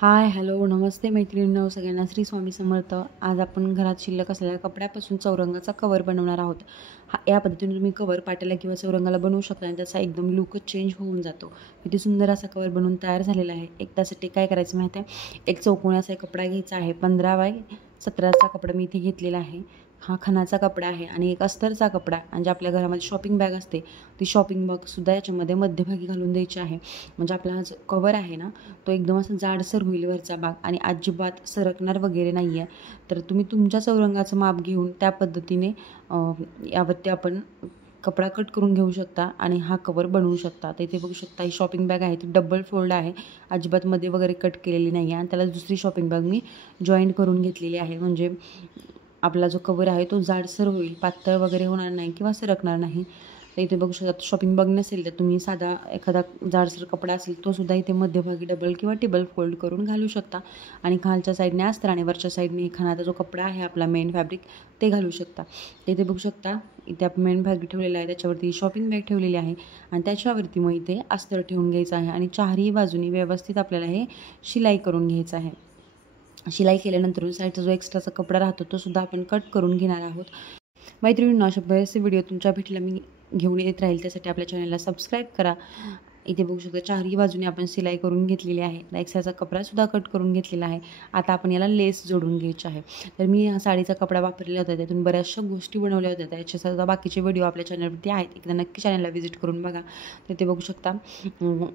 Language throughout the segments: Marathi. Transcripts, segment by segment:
हाय, हॅलो, नमस्ते मैत्रिणींनो, सगळ्यांना श्री स्वामी समर्थ. आज आपण घरात शिल्लक असलेल्या कपड्यापासून चौरंगाचा कवर बनवणार आहोत. या पद्धतीने तुम्ही कवर पाट्याला किंवा चौरंगाला बनवू शकता आणि त्याचा एकदम लुकच चेंज होऊन जातो. किती सुंदर असा कवर बनवून तयार झालेला आहे. एक त्यासाठी काय करायचं माहिती आहे, एक चौकोनाचा एक कपडा घ्यायचा आहे. 15x17चा कपडा मी इथे घेतलेला आहे. हा खणाचा कपडा आहे आणि एक अस्तरचा कपडा, आणि जे आपल्या घरामध्ये शॉपिंग बॅग असते ती शॉपिंग बॅगसुद्धा याच्यामध्ये मध्यभागी घालून द्यायची आहे. म्हणजे आपला हा जो कवर आहे ना, तो एकदम असं जाडसर होईल वरचा भाग आणि अजिबात सरकणार वगैरे नाही आहे. तर तुम्ही तुमच्या चौरंगाचं माप घेऊन त्या पद्धतीने यावरती आपण कपडा कट करून घेऊ शकता आणि हा कवर बनवू शकता. तर इथे बघू शकता ही शॉपिंग बॅग आहे, ती डबल फोल्ड आहे, अजिबात मध्ये वगैरे कट केलेली नाही आहे. आणि त्याला दुसरी शॉपिंग बॅग मी जॉईंट करून घेतलेली आहे. म्हणजे आपला जो कवर आहे तो जाडसर होईल, पातळ वगैरे होणार नाही किंवा सरकणार नाही. तर इथे बघू शकता शॉपिंग बॅग नसेल तर तुम्ही साधा एखादा जाडसर कपडा असेल तो सुद्धा इथे मध्यभागी डबल किंवा टेबल फोल्ड करून घालू शकता. आणि खालच्या साईडने अस्तर आणि वरच्या साईडने खणाचा जो कपडा आहे आपला मेन फॅब्रिक ते घालू शकता. तर इथे बघू शकता इथे आपण मेन फॅब्रिक ठेवलेला आहे, त्याच्यावरती शॉपिंग बॅग ठेवलेली आहे आणि त्याच्यावरती मग इथे अस्तर ठेवून घ्यायचं आहे आणि चारही बाजूनी व्यवस्थित आपल्याला हे शिलाई करून घ्यायचं आहे. शिलाई केल्यानंतर साईडचा जो एक्स्ट्राचा कपडा राहतो तो सुद्धा आपण कट करून घेणार आहोत. मैत्रिणींनो, अशा बरेचसे व्हिडिओ तुमच्या भेटीला मी घेऊन येत राहील, त्यासाठी आपल्या चॅनलला सबस्क्राईब करा. इथे बघू शकता चारही बाजूने आपण सिलाई करून घेतलेली आहे. एक्स्ट्राचा कपडासुद्धा कट करून घेतलेला आहे. आता आपण याला लेस जोडून घ्यायची आहे. तर मी हा साडीचा कपडा वापरलेला होता, त्यातून बऱ्याचशा गोष्टी बनवल्या होत्या. त्याच्यासुद्धा बाकीचे व्हिडिओ आपल्या चॅनलवरती आहेत, एकदा नक्की चॅनलला व्हिजिट करून बघा. तर ते बघू शकता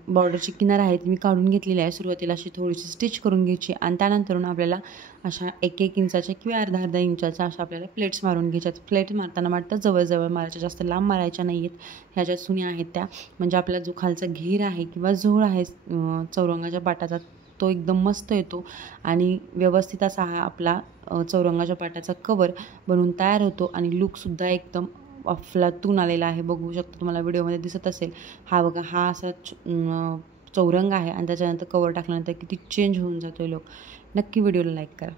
बॉर्डरची किनार आहे ती मी काढून घेतलेली आहे. सुरुवातीला अशी थोडीशी स्टिच करून घ्यायची आणि त्यानंतरून आपल्याला अशा 1-1 इंचाच्या किंवा अर्धा-अर्धा इंचाच्या अशा आपल्याला प्लेट्स मारून घ्यायच्या. प्लेट मारताना वाटतं जवळ मारायच्या, जास्त लांब मारायच्या नाही आहेत. ह्या ज्या सुन्या आहेत त्या, म्हणजे आपला जो खालचा घेर आहे किंवा झोळ आहे चौरंगाच्या पाटाचा तो एकदम मस्त येतो आणि व्यवस्थित असा हा आपला चौरंगाच्या पाटाचा कवर बनवून तयार होतो आणि लुकसुद्धा एकदम अफलातून आलेला आहे. बघू शकता, तुम्हाला व्हिडिओमध्ये दिसत असेल. हा बघा, हा असा चौरंग आहे आणि त्याच्यानंतर कवर टाकल्यानंतर किती चेंज होऊन जातो लुक. नक्की व्हिडिओला लाईक करा.